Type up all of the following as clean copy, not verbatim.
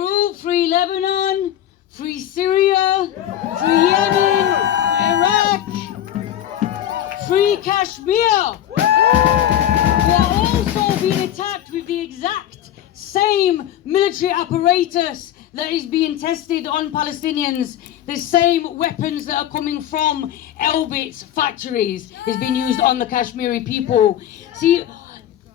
Beirut, free Lebanon, free Syria, free Yemen, Iraq, free Kashmir. We are also being attacked with the exact same military apparatus that is being tested on Palestinians. The same weapons that are coming from Elbit's factories is being used on the Kashmiri people. See,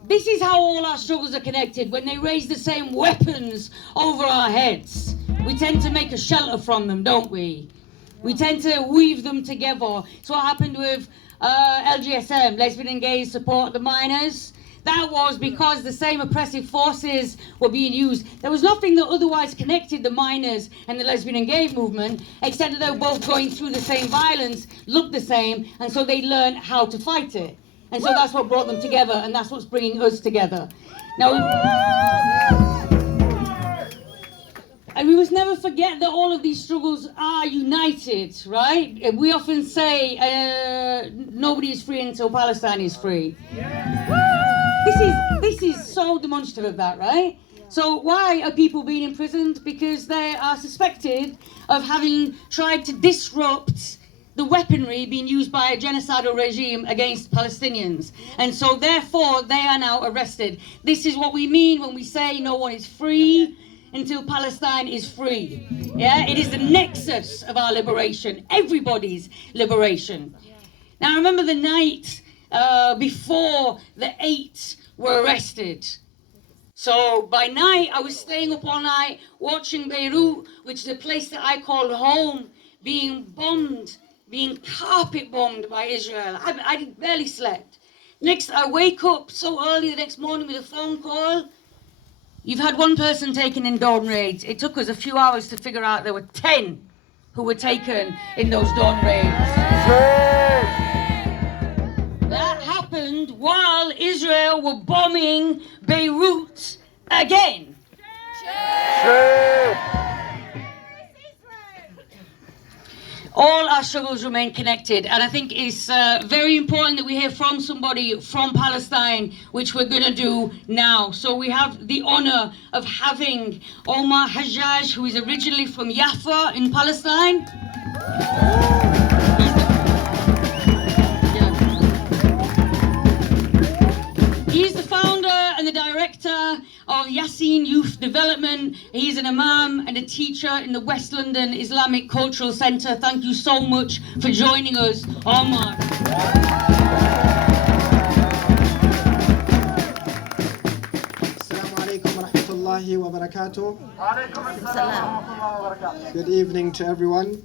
this is how all our struggles are connected. When they raise the same weapons over our heads, we tend to make a shelter from them, don't we? We tend to weave them together. It's what happened with LGSM, Lesbian and Gay Support the Miners. That was because the same oppressive forces were being used. There was nothing that otherwise connected the miners and the lesbian and gay movement, except that they were both going through the same violence, looked the same, and so they learned how to fight it. And so that's what brought them together, and that's what's bringing us together. Now, and we must never forget that all of these struggles are united, right? We often say nobody is free until Palestine is free. This is so demonstrative of that, right? So why are people being imprisoned? Because they are suspected of having tried to disrupt the weaponry being used by a genocidal regime against Palestinians. And so therefore they are now arrested. This is what we mean when we say no one is free until Palestine is free. Yeah, it is the nexus of our liberation, everybody's liberation. Now I remember the night before the 8 were arrested. So by night, I was staying up all night watching Beirut, which is a place that I call home, being bombed, being carpet bombed by Israel. I barely slept. Next, I wake up so early the next morning with a phone call. You've had one person taken in dawn raids. It took us a few hours to figure out there were 10 who were taken in those dawn raids. That happened while Israel were bombing Beirut again. All our struggles remain connected, and I think it's very important that we hear from somebody from Palestine, which we're going to do now. So we have the honor of having Omar Hajjaj, who is originally from Jaffa in Palestine. He's the founder and the director of Yassin Youth Development. He's an imam and a teacher in the West London Islamic Cultural Centre. Thank you so much for joining us, Omar. Assalamu alaikum wa rahmatullahi wa barakatuh. Good evening to everyone.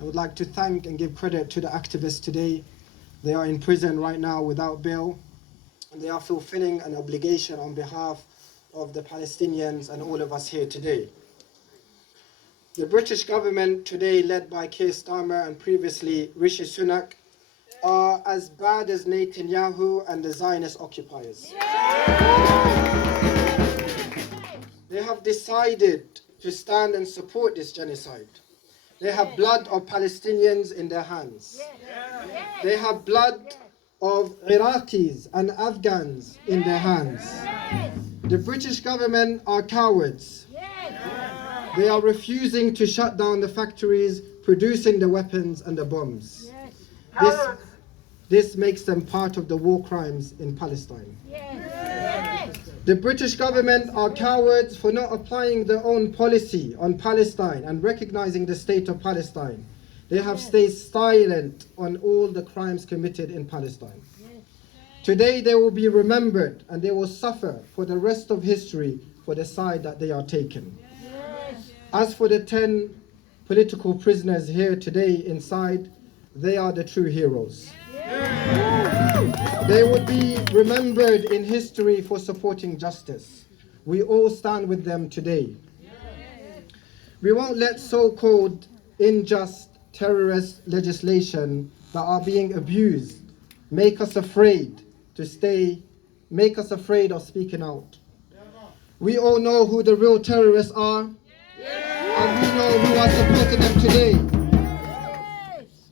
I would like to thank and give credit to the activists today. They are in prison right now without bail. And they are fulfilling an obligation on behalf of the Palestinians and all of us here today. The British government today, led by Keir Starmer and previously Rishi Sunak, are as bad as Netanyahu and the Zionist occupiers. They have decided to stand and support this genocide. They have blood of Palestinians in their hands. They have blood of Iraqis and Afghans in their hands. The British government are cowards. They are refusing to shut down the factories producing the weapons and the bombs. This makes them part of the war crimes in Palestine. The British government are cowards for not applying their own policy on Palestine and recognizing the state of Palestine. They have stayed silent on all the crimes committed in Palestine. Today they will be remembered and they will suffer for the rest of history for the side that they are taking. As for the 10 political prisoners here today inside, they are the true heroes. They would be remembered in history for supporting justice. We all stand with them today. We won't let so-called unjust terrorist legislation that are being abused make us afraid of speaking out. We all know who the real terrorists are, and we know who are supporting them today.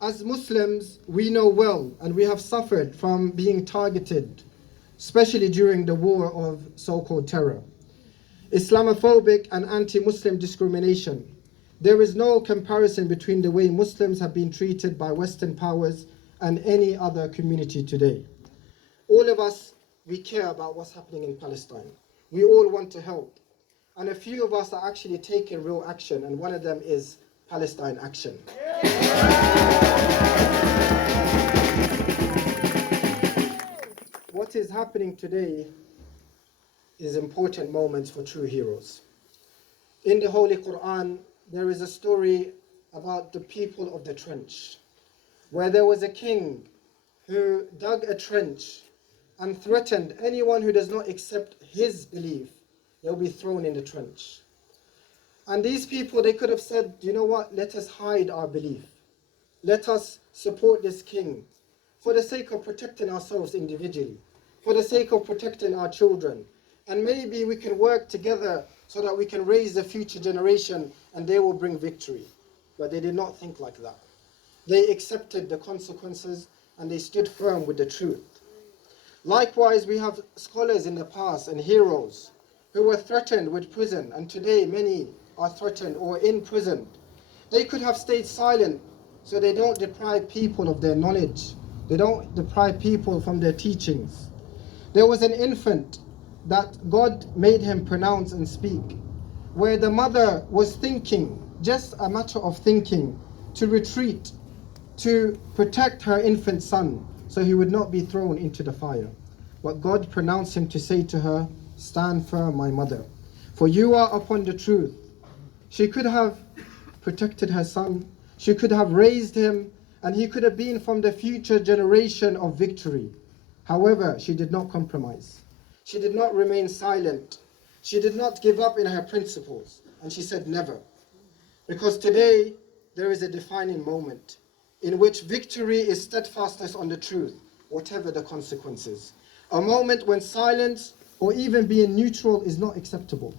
As Muslims, we know well, and we have suffered from being targeted, especially during the war of so-called terror. Islamophobic and anti-Muslim discrimination. There is no comparison between the way Muslims have been treated by Western powers and any other community today. All of us, we care about what's happening in Palestine. We all want to help. And a few of us are actually taking real action, and one of them is Palestine Action. What is happening today is important moments for true heroes. In the Holy Quran, there is a story about the people of the trench, where there was a king who dug a trench and threatened anyone who does not accept his belief, they'll be thrown in the trench. And these people, they could have said, you know what, let us hide our belief. Let us support this king for the sake of protecting ourselves individually, for the sake of protecting our children. And maybe we can work together so that we can raise the future generation and they will bring victory. But they did not think like that. They accepted the consequences and they stood firm with the truth. Likewise, we have scholars in the past and heroes who were threatened with prison, and today many are threatened or imprisoned. They could have stayed silent so they don't deprive people of their knowledge. They don't deprive people from their teachings. There was an infant that God made him pronounce and speak, where the mother was thinking, just a matter of thinking, to retreat, to protect her infant son so he would not be thrown into the fire. But God pronounced him to say to her, stand firm, my mother, for you are upon the truth. She could have protected her son, she could have raised him, and he could have been from the future generation of victory. However, she did not compromise. She did not remain silent. She did not give up in her principles. And she said never. Because today, there is a defining moment in which victory is steadfastness on the truth, whatever the consequences. A moment when silence or even being neutral is not acceptable.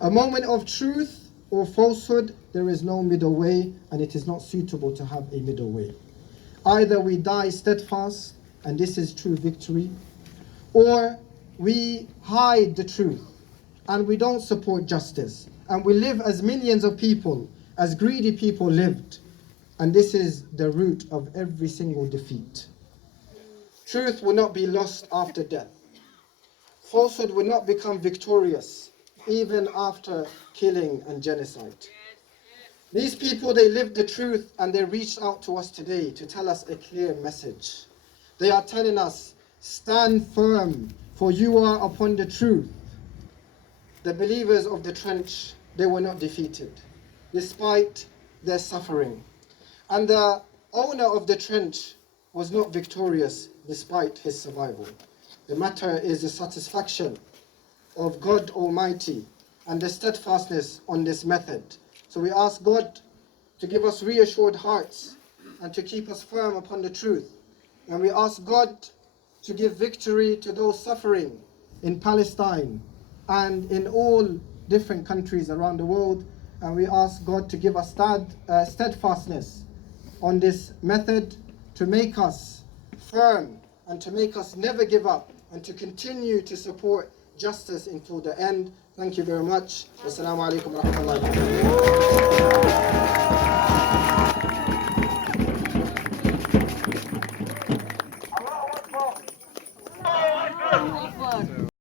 A moment of truth or falsehood, there is no middle way, and it is not suitable to have a middle way. Either we die steadfast, and this is true victory, or we hide the truth, and we don't support justice, and we live as millions of people, as greedy people lived, and this is the root of every single defeat. Truth will not be lost after death. Falsehood will not become victorious, even after killing and genocide. These people, they lived the truth and they reached out to us today to tell us a clear message. They are telling us, stand firm, for you are upon the truth. The believers of the trench, they were not defeated, despite their suffering. And the owner of the trench was not victorious, despite his survival. The matter is the satisfaction of God Almighty and the steadfastness on this method. So we ask God to give us reassured hearts and to keep us firm upon the truth. And we ask God to give victory to those suffering in Palestine and in all different countries around the world. And we ask God to give us steadfastness on this method, to make us firm and to make us never give up and to continue to support justice until the end. Thank you very much. Wassalamu alaikum wa rahmatullahi wa barakatuh.